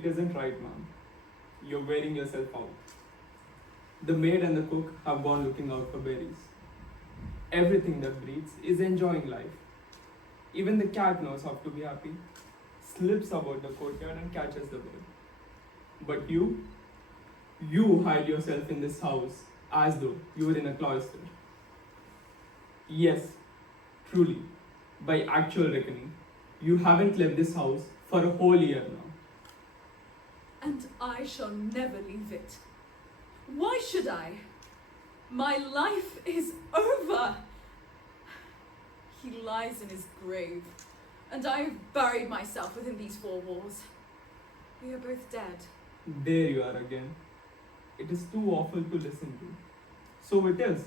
It isn't right, ma'am. You're wearing yourself out. The maid and the cook have gone looking out for berries. Everything that breathes is enjoying life. Even the cat knows how to be happy, slips about the courtyard and catches the bird. But you hide yourself in this house as though you were in a cloister. Yes, truly, by actual reckoning, you haven't left this house for a whole year now. And I shall never leave it. Why should I? My life is over. He lies in his grave, and I have buried myself within these four walls. We are both dead. There you are again. It is too awful to listen to. So it is.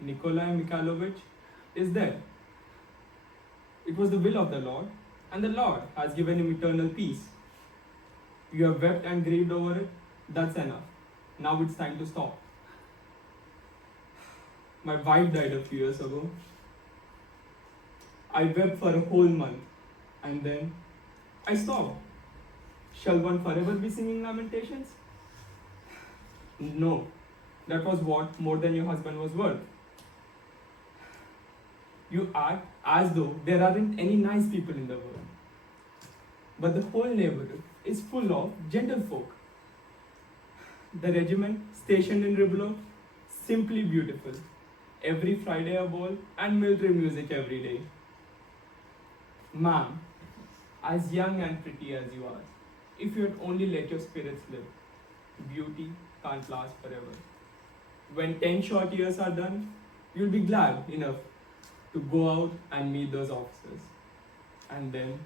Nikolai Mikhailovich is dead. It was the will of the Lord, and the Lord has given him eternal peace. You have wept and grieved over it. That's enough. Now it's time to stop. My wife died a few years ago. I wept for a whole month, and then I stopped. Shall one forever be singing lamentations? No, that was what more than your husband was worth. You act as though there aren't any nice people in the world. But the whole neighborhood is full of gentlefolk. The regiment stationed in Riblo, simply beautiful. Every Friday a ball and military music every day. Ma'am, as young and pretty as you are, if you had only let your spirits live, beauty can't last forever. When 10 short years are done, you'll be glad enough to go out and meet those officers. And then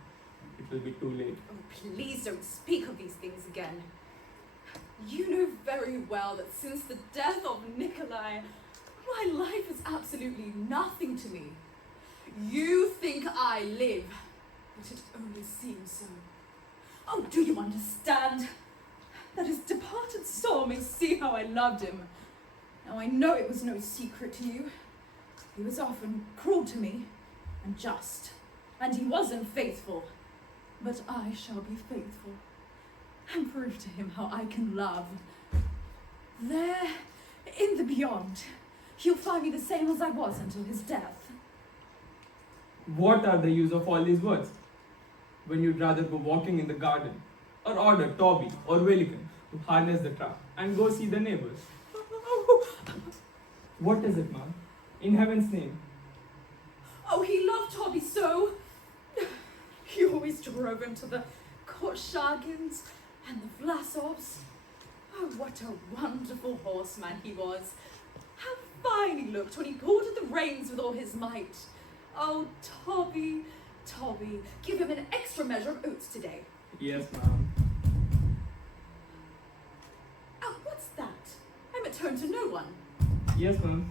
it will be too late. Oh, please don't speak of these things again. You know very well that since the death of Nikolai, my life is absolutely nothing to me. You think I live, but it only seems so. Oh, do you understand? That his departed soul may see how I loved him. Now I know it was no secret to you. He was often cruel to me, and just, and he wasn't faithful. But I shall be faithful, and prove to him how I can love. There, in the beyond, he'll find me the same as I was until his death. What are the use of all these words? When you'd rather go walking in the garden, or order Toby or Velikan to harness the trap and go see the neighbors. What is it, ma'am? In heaven's name. Oh, he loved Toby so. He always drove him to the Korshagins and the Vlasovs. Oh, what a wonderful horseman he was. How fine he looked when he pulled at the reins with all his might. Oh, Toby, Toby, give him an extra measure of oats today. Yes, ma'am. Oh, what's that? I'm at home to no one. Yes, ma'am.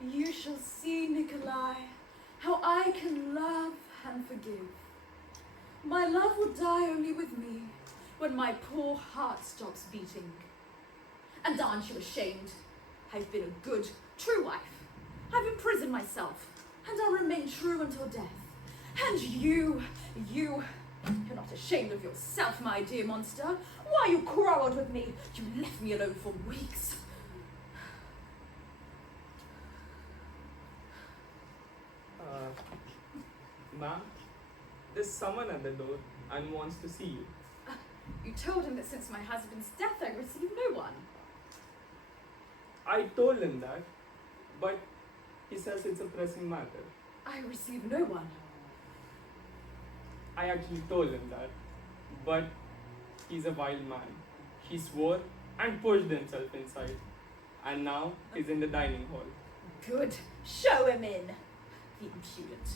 You shall see, Nikolai, how I can love and forgive. My love will die only with me when my poor heart stops beating. And aren't you ashamed? I've been a good, true wife. I've imprisoned myself, and I'll remain true until death. And you're not ashamed of yourself, my dear monster. Why you quarreled with me? You left me alone for weeks. Ma'am, there's someone at the door and wants to see you. You told him that since my husband's death I received no one. I told him that, but he says it's a pressing matter. I received no one. I actually told him that, but he's a wild man. He swore and pushed himself inside, and now he's in the dining hall. Good. Show him in. The impudent.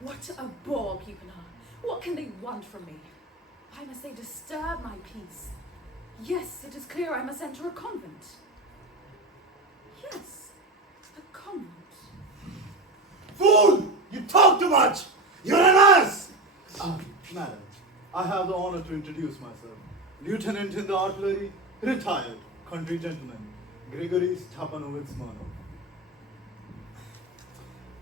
What a bore people are. What can they want from me? Why must they disturb my peace? Yes, it is clear I must enter a convent. Yes, a convent. Fool! You talk too much! You're an ass! Madam, I have the honor to introduce myself. Lieutenant in the artillery, retired, country gentleman, Grigori Smirnov.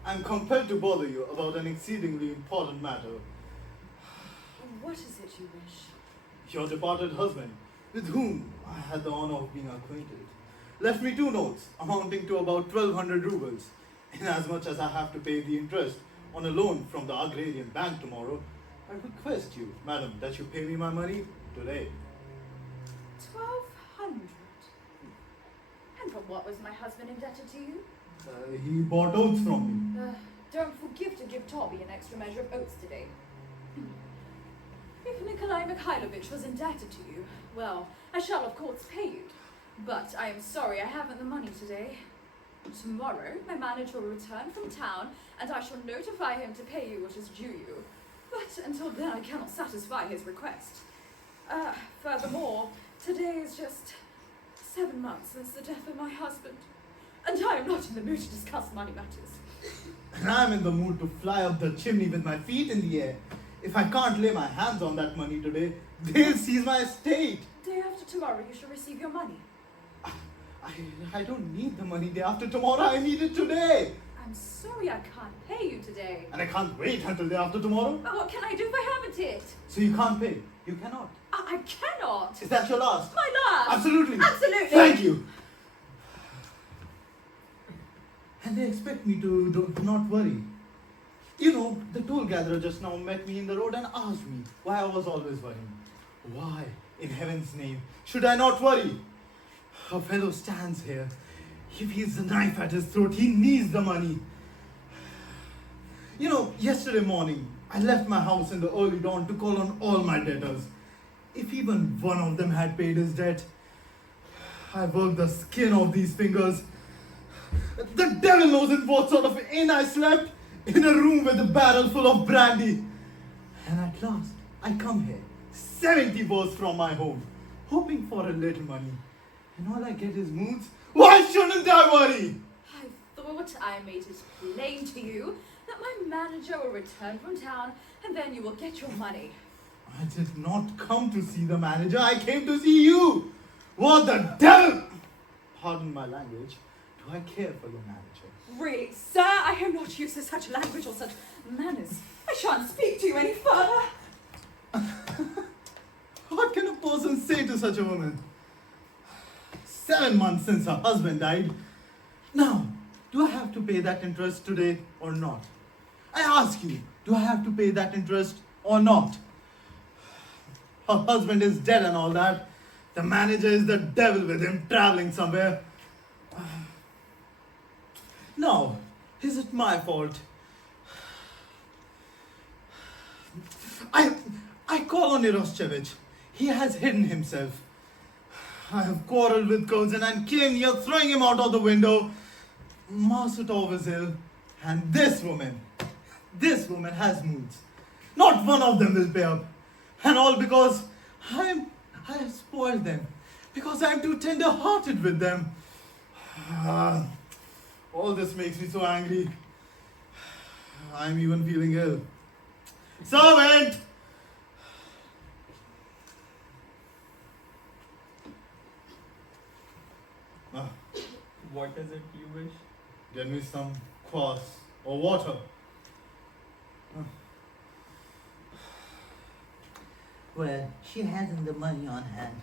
I'm compelled to bother you about an exceedingly important matter. What is it you wish? Your departed husband, with whom I had the honor of being acquainted, left me 2 notes amounting to about 1200 rubles. Inasmuch as I have to pay the interest on a loan from the Agrarian Bank tomorrow, I request you, madam, that you pay me my money today. 1200. And for what was my husband indebted to you? He bought oats from me. Don't forgive to give Toby an extra measure of oats today. If Nikolai Mikhailovich was indebted to you, well, I shall of course pay you. But I am sorry I haven't the money today. Tomorrow, my manager will return from town, and I shall notify him to pay you what is due you. But until then, I cannot satisfy his request. Furthermore, today is just 7 months since the death of my husband, and I am not in the mood to discuss money matters. And I'm in the mood to fly up the chimney with my feet in the air. If I can't lay my hands on that money today, they'll seize my estate. Day after tomorrow, you shall receive your money. I don't need the money day after tomorrow, I need it today. I'm sorry I can't pay you today. And I can't wait until day after tomorrow. But what can I do if I haven't it? So you can't pay. You cannot. I cannot. Is that your last? My last. Absolutely. Absolutely. Thank you. And they expect me to not worry. You know, the toll gatherer just now met me in the road and asked me why I was always worrying. Why, in heaven's name, should I not worry? A fellow stands here. If he's a knife at his throat, he needs the money. You know, yesterday morning, I left my house in the early dawn to call on all my debtors. If even one of them had paid his debt, I worked the skin off these fingers. The devil knows in what sort of inn I slept, in a room with a barrel full of brandy. And at last, I come here, 70 versts from my home, hoping for a little money. And all I get is moods. Why shouldn't I worry? I thought I made it plain to you that my manager will return from town and then you will get your money. I did not come to see the manager, I came to see you. What the devil? Pardon my language. Do I care for your manager? Really, sir, I am not used to such language or such manners. I shan't speak to you any further. What can a person say to such a woman? 7 months since her husband died. Now, do I have to pay that interest today or not? I ask you, do I have to pay that interest or not? Her husband is dead and all that. The manager is the devil with him traveling somewhere. Now, is it my fault? I call on Iroshchevich. He has hidden himself. I have quarreled with Kozin and came near throwing him out of the window. Masutov is ill, and this woman has moods. Not one of them will pay up. And all because I have spoiled them. Because I am too tender-hearted with them. All this makes me so angry. I am even feeling ill. Servant! What is it you wish? Get me some kvass or water. Well, she hasn't the money on hand.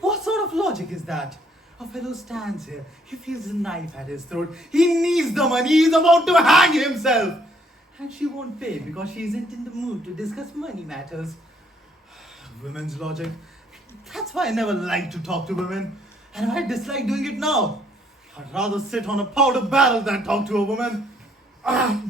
What sort of logic is that? A fellow stands here, he feels a knife at his throat, he needs the money, he's about to hang himself. And she won't pay because she isn't in the mood to discuss money matters. Women's logic. That's why I never liked to talk to women. And I dislike doing it now. I'd rather sit on a powder barrel than talk to a woman. I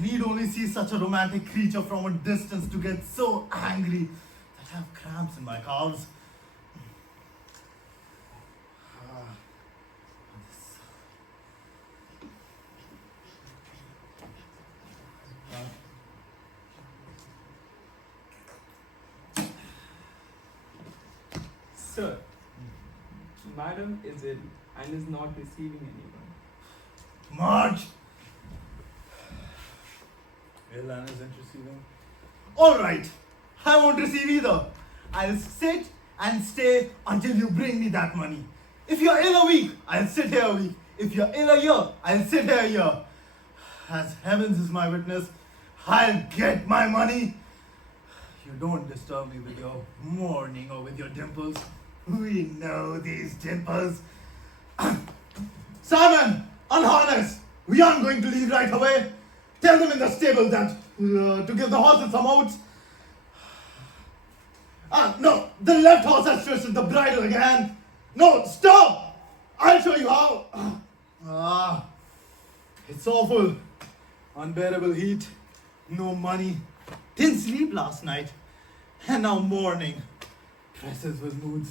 need only see such a romantic creature from a distance to get so angry that I have cramps in my calves. Sir, Madam is ill and is not receiving anyone. March! Helena isn't receiving. Alright, I won't receive either. I'll sit and stay until you bring me that money. If you're ill a week, I'll sit here a week. If you're ill a year, I'll sit here a year. As heavens is my witness, I'll get my money. You don't disturb me with your mourning or with your dimples. We know these dimples. Simon, unharness. We aren't going to leave right away. Tell them in the stable that to give the horses some oats. No, the left horse has twisted the bridle again. No, stop! I'll show you how. It's awful. Unbearable heat. No money. Didn't sleep last night. And now morning. Presses with moods.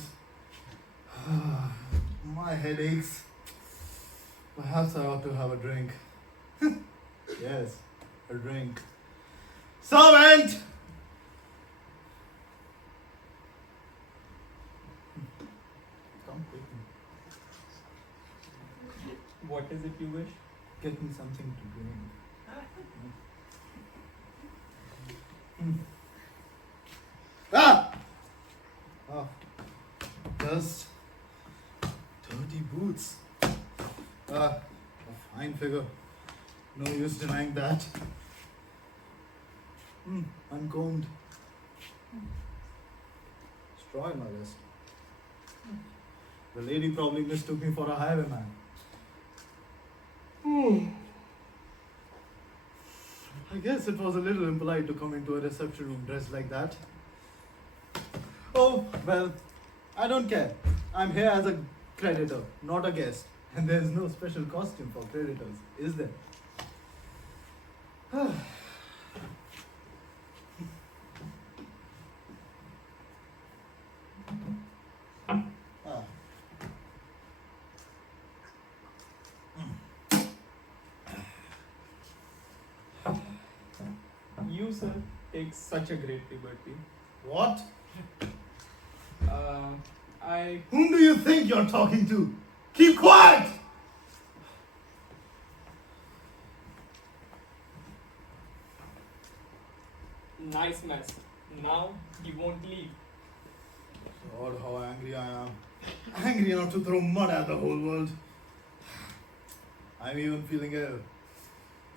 My head aches. Perhaps I ought to have a drink. Yes, a drink. Servant! Come quickly. What is it you wish? Get me something to drink. Just dirty boots. A fine figure. No use denying that. Uncombed. Straw in my vest. The lady probably mistook me for a highwayman. I guess it was a little impolite to come into a reception room dressed like that. Oh, well, I don't care. I'm here as a creditor, not a guest. And there's no special costume for creditors, is there? You, sir, take such a great liberty. What? Whom do you think you're talking to? Keep quiet! Nice mess. Now he won't leave. God, how angry I am. Angry enough to throw mud at the whole world. I'm even feeling ill.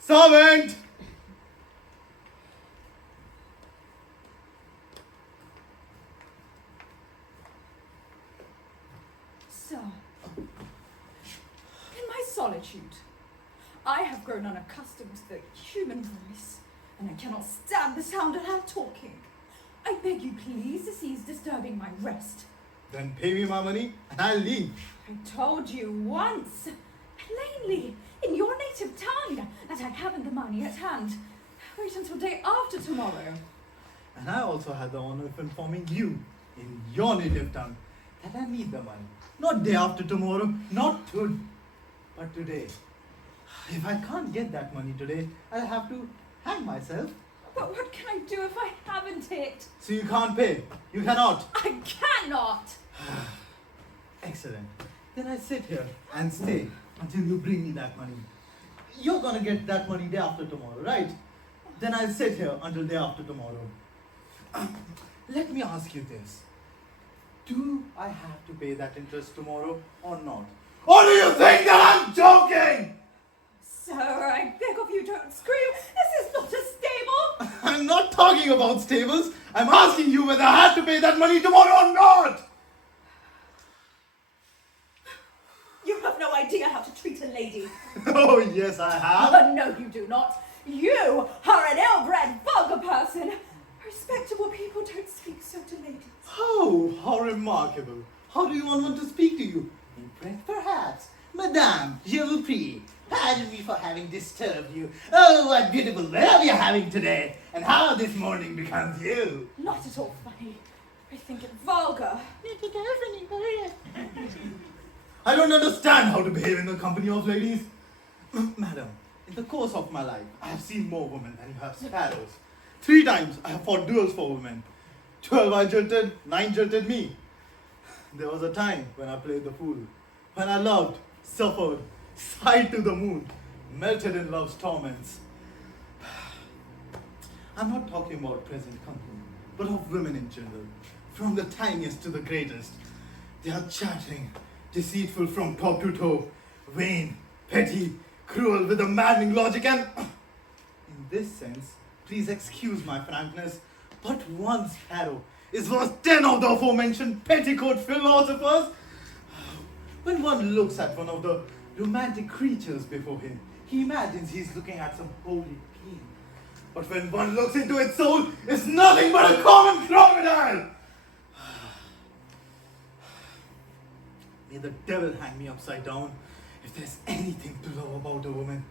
Servant! Sir, in my solitude, I have grown unaccustomed to the human voice, and I cannot stand the sound of her talking. I beg you please to cease disturbing my rest. Then pay me my money and I'll leave. I told you once, plainly, in your native tongue, that I haven't the money at hand. Wait until day after tomorrow. And I also had the honor of informing you, in your native tongue, that I need the money. Not day after tomorrow, but today. If I can't get that money today, I'll have to hang myself. But what can I do if I haven't it? So you can't pay. You cannot. I cannot. Excellent. Then I sit here and stay until you bring me that money. You're gonna get that money day after tomorrow, right? Then I'll sit here until day after tomorrow. Let me ask you this. Do I have to pay that interest tomorrow or not? Or do you think that I'm joking? Sir, I beg of you, don't scream. This is not a stable. I'm not talking about stables. I'm asking you whether I have to pay that money tomorrow or not. You have no idea how to treat a lady. Oh, yes, I have. No, you do not. You are an ill-bred, vulgar person. Respectable people don't speak so to ladies. Oh, how remarkable. How do you want to speak to you? Impressed, perhaps. Madame, je vous prie. Pardon me for having disturbed you. Oh, what beautiful weather you're having today. And how this morning becomes you. Not at all funny. I think it vulgar. I don't understand how to behave in the company of ladies. Madam, in the course of my life, I have seen more women than you have sparrows. 3 times I have fought duels for women. 12 I jilted, 9 jilted me. There was a time when I played the fool. When I loved, suffered, sighed to the moon, melted in love's torments. I'm not talking about present company, but of women in general. From the tiniest to the greatest. They are chattering, deceitful from top to toe, Vain, petty, cruel with a maddening logic and... In this sense, please excuse my frankness, but one sparrow is worth 10 of the aforementioned petticoat philosophers. When one looks at one of the romantic creatures before him, he imagines he's looking at some holy being. But when one looks into its soul, it's nothing but a common crocodile! May the devil hang me upside down if there's anything to love about a woman.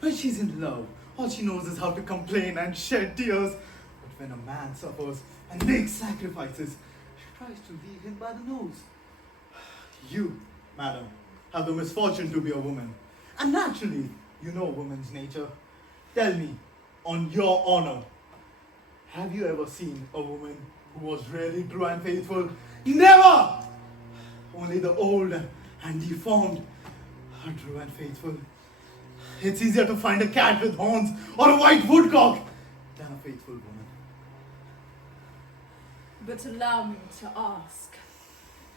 When she's in love, all she knows is how to complain and shed tears. But when a man suffers and makes sacrifices, she tries to lead him by the nose. You, madam, have the misfortune to be a woman. And naturally, you know woman's nature. Tell me, on your honor, have you ever seen a woman who was really true and faithful? Never! Only the old and deformed are true and faithful. It's easier to find a cat with horns or a white woodcock than a faithful woman. But allow me to ask,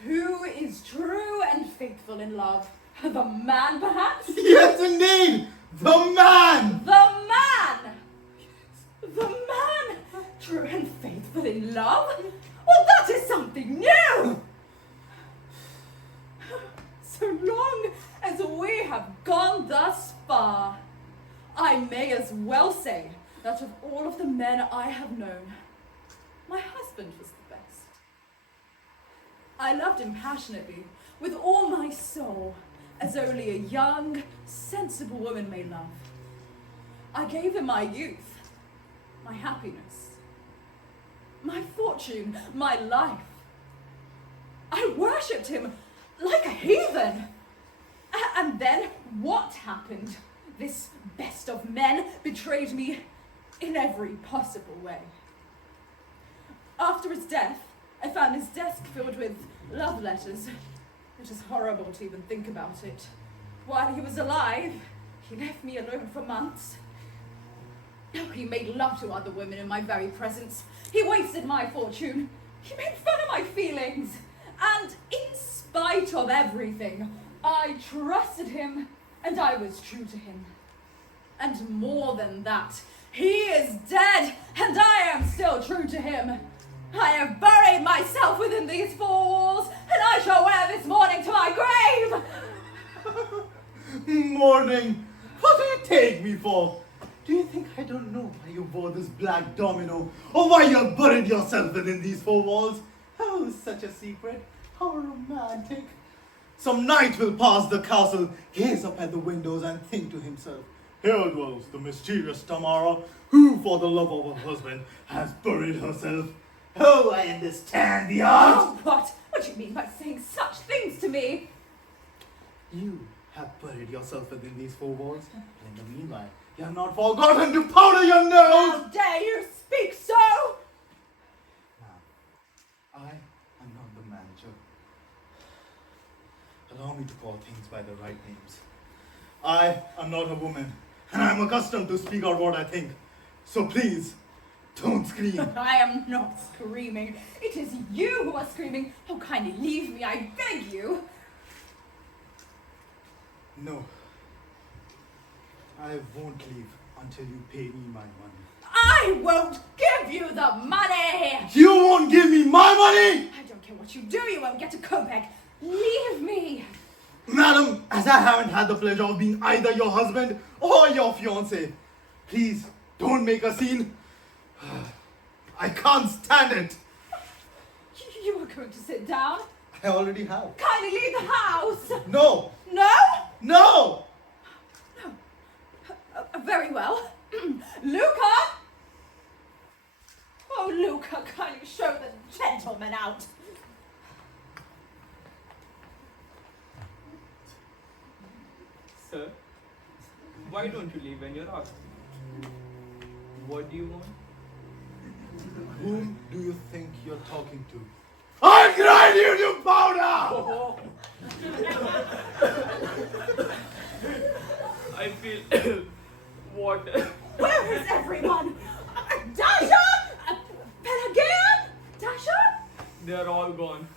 who is true and faithful in love? The man, perhaps? Yes, indeed! The man! The man! The man! True and faithful in love? Well, that is something new! So long as we have gone thus far, I may as well say that of all of the men I have known, my husband was the best. I loved him passionately, with all my soul, as only a young, sensible woman may love. I gave him my youth, my happiness, my fortune, my life. I worshipped him like a heathen. And then what happened? This best of men betrayed me in every possible way. After his death, I found his desk filled with love letters. It is horrible to even think about it. While he was alive, he left me alone for months. He made love to other women in my very presence. He wasted my fortune. He made fun of my feelings. And in spite of everything, I trusted him and I was true to him. And more than that, he is dead and I am still true to him. I have buried myself within these four walls and I shall wear this mourning to my grave. Mourning? What do you take me for? Do you think I don't know why you wore this black domino or why you have buried yourself within these four walls? Oh, such a secret. How romantic. Some knight will pass the castle, gaze up at the windows and think to himself, here dwells the mysterious Tamara, who for the love of her husband has buried herself. Oh, I understand the art. Oh, what? What do you mean by saying such things to me? You have buried yourself within these four walls, and in the meanwhile, you have not forgotten to powder your nose. How dare you speak so? Now, I am not the manager. Allow me to call things by the right names. I am not a woman, and I am accustomed to speak out what I think. So please, don't scream. I am not screaming. It is you who are screaming. Oh, kindly leave me, I beg you. No. I won't leave until you pay me my money. I won't give you the money. You won't give me my money? I don't care what you do, you won't get a kopeck. Leave me. Madam, as I haven't had the pleasure of being either your husband or your fiancé, please don't make a scene. I can't stand it. You are going to sit down? I already have. Kindly leave the house. No. No? No. Very well. Luka! Oh, Luka, kindly show the gentleman out. Sir, why don't you leave when you're asked? What do you want? Whom do you think you're talking to? I'll grind you to powder! I feel... what? Where is everyone? Dasha! Pelagia? Dasha? They're all gone.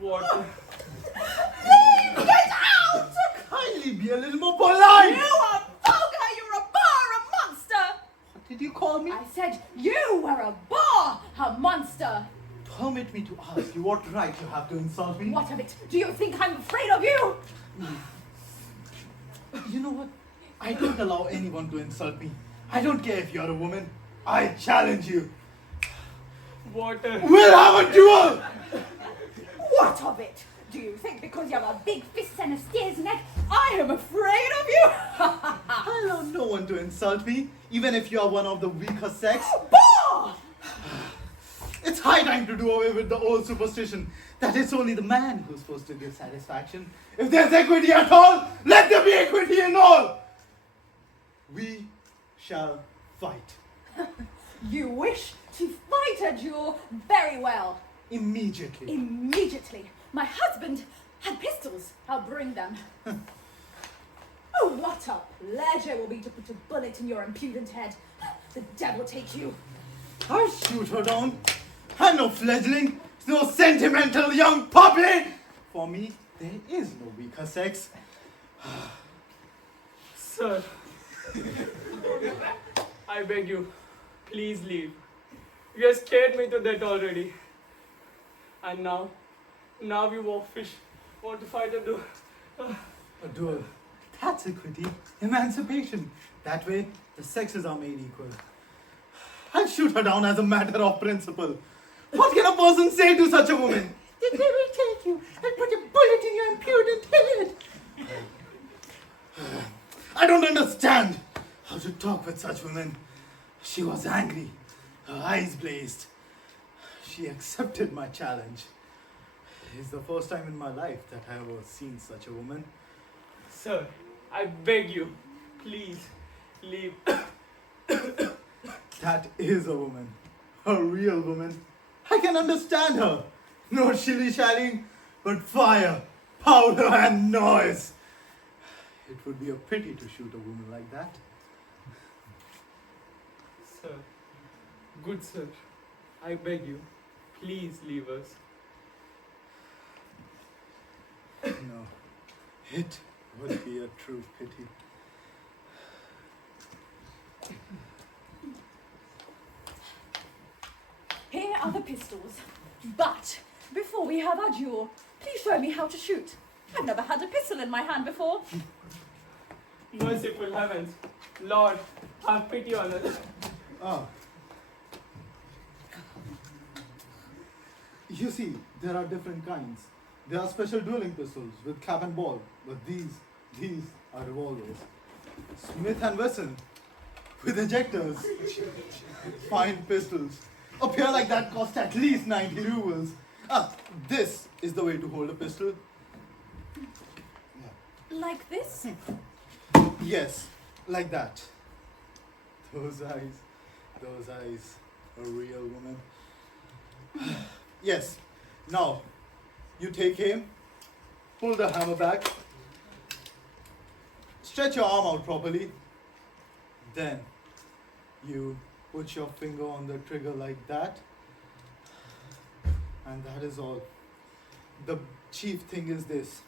What? Leave! Get out! kindly be a little more polite. You are vulgar, you're a bore, a monster! What did you call me? I said you were a bore, a monster! Permit me to ask you what right you have to insult me. What of it? Do you think I'm afraid of you? You know what? I don't allow anyone to insult me. I don't care if you're a woman. I challenge you. Water. We'll have a duel! What of it? Do you think because you have a big fist and a steer's neck, I am afraid of you? I allow no one to insult me, even if you are one of the weaker sex. Bore! It's high time to do away with the old superstition that it's only the man who's supposed to give satisfaction. If there's equity at all, let there be equity in all! We shall fight. You wish to fight a duel? Very well. Immediately. Immediately. My husband had pistols. I'll bring them. Oh, what a pleasure will be to put a bullet in your impudent head. The devil take you. I'll shoot her down. I'm no fledgling, no sentimental young puppy. For me, there is no weaker sex. Sir, I beg you, please leave. You have scared me to death already. And now you want to fight a duel. A duel. That's equity, emancipation. That way, the sexes are made equal. I'll shoot her down as a matter of principle. What can a person say to such a woman? Then they will take you and put a bullet in your impudent head. I don't understand how to talk with such women. She was angry. Her eyes blazed. She accepted my challenge. It's the first time in my life that I have ever seen such a woman. Sir, I beg you, please leave. That is a woman. A real woman. I can understand her. No shilly-shallying, but fire, powder and noise. It would be a pity to shoot a woman like that. Sir, good sir, I beg you, please leave us. No, it would be a true pity. Here are the pistols. But before we have our duel, please show me how to shoot. I've never had a pistol in my hand before. Merciful heavens, Lord, have pity on us. Ah. You see, there are different kinds. There are special dueling pistols with cap and ball, but these are revolvers. Smith and Wesson with ejectors. Fine pistols. A pair like that cost at least 90 rubles. This is the way to hold a pistol. Like this? Yes, like that. Those eyes, a real woman. Yes, now, you take aim, pull the hammer back, stretch your arm out properly, then you put your finger on the trigger like that, and that is all. The chief thing is this: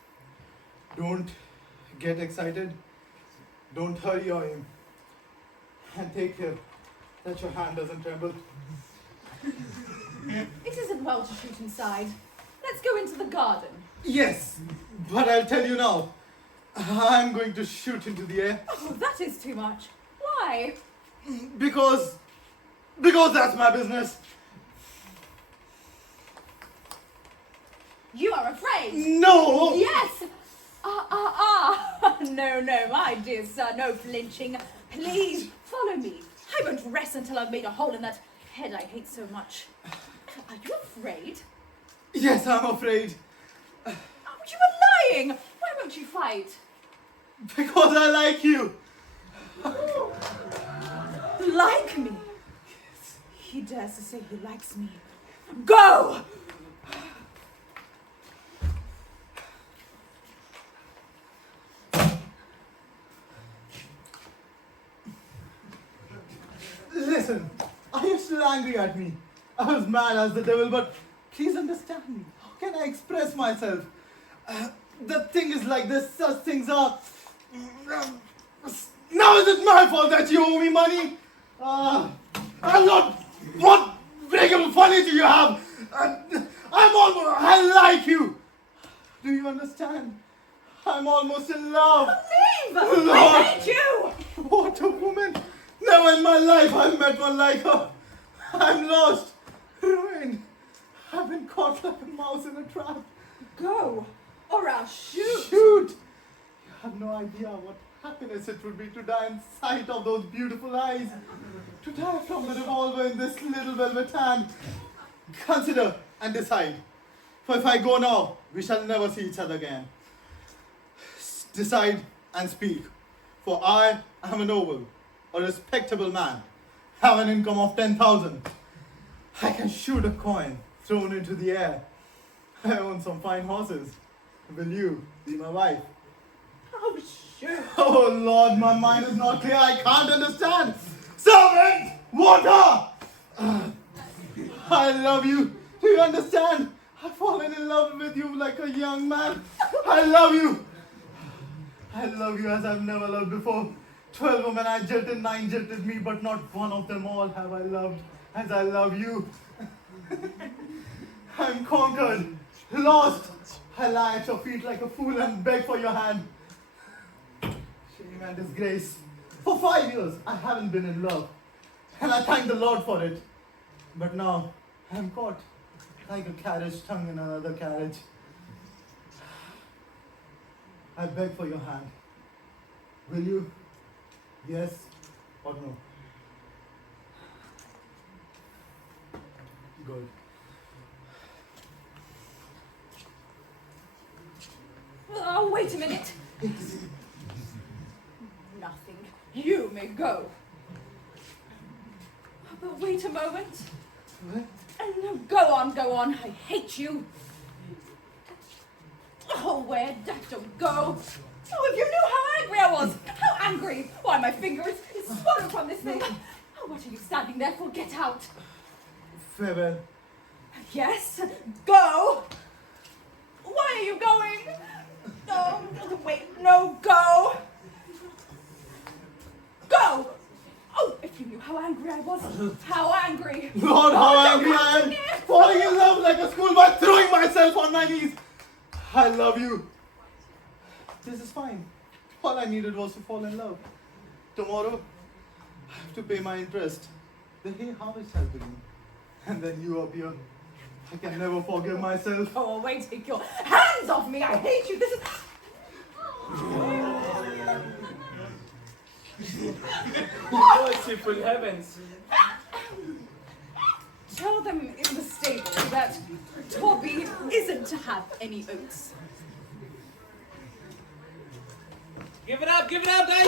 don't get excited, don't hurry your aim, and take care that your hand doesn't tremble. It isn't well to shoot inside. Let's go into the garden. Yes, but I'll tell you now, I'm going to shoot into the air Oh, that is too much. Why? because that's my business. You are afraid? No! Yes! No, my dear sir, no flinching. Please, follow me. I won't rest until I've made a hole in that head I hate so much. Are you afraid? Yes, I'm afraid. Oh, you are lying! Why won't you fight? Because I like you. Like me? He dares to say he likes me. Go! Listen, are you still angry at me? I was mad as the devil, but please understand me. How can I express myself? The thing is like this, such things are... Now is it my fault that you owe me money? I'm not... What regular funny do you have? I like you. Do you understand? I'm almost in love. Leave! Lord. I hate you! What a woman! Never in my life I've met one like her. I'm lost, ruined. I've been caught like a mouse in a trap. Go, or I'll shoot. Shoot! You have no idea what happiness it would be to die in sight of those beautiful eyes. To die from the revolver in this little velvet hand. Consider and decide. For if I go now, we shall never see each other again. Decide and speak. For I am a noble, a respectable man, have an income of 10,000. I can shoot a coin thrown into the air. I own some fine horses. Will you be my wife? Oh, shoot. Oh Lord, my mind is not clear. I can't understand. Servant, water! I love you. Do you understand? I've fallen in love with you like a young man. I love you. I love you as I've never loved before. 12 women I jilted, 9 jilted me, but not one of them all have I loved as I love you. I'm conquered, lost. I lie at your feet like a fool and beg for your hand. Shame and disgrace. For 5 years I haven't been in love, and I thank the Lord for it. But now I'm caught like a carriage tongue in another carriage. I beg for your hand. Will you? Yes or no? Good. Oh, wait a minute. Nothing. You may go. But wait a moment. What? No, go on. I hate you. Oh, where'd that go? Oh, if you knew how angry I was! How angry! Why, my finger is swollen from this thing. Oh, what are you standing there for? Get out. Farewell. Yes, go! Why are you going? No, wait, no, go! Go! Oh, if you knew how angry I was. How angry! Lord, how angry I am! Falling in love like a schoolboy, throwing myself on my knees! I love you. This is fine. All I needed was to fall in love. Tomorrow, I have to pay my interest. The hay harvest has begun. And then you appear. I can never forgive myself. Go away, take your hands off me! I hate you! This is... Merciful heavens. Tell them in the stable that Toby isn't to have any oats. Give it up, guys!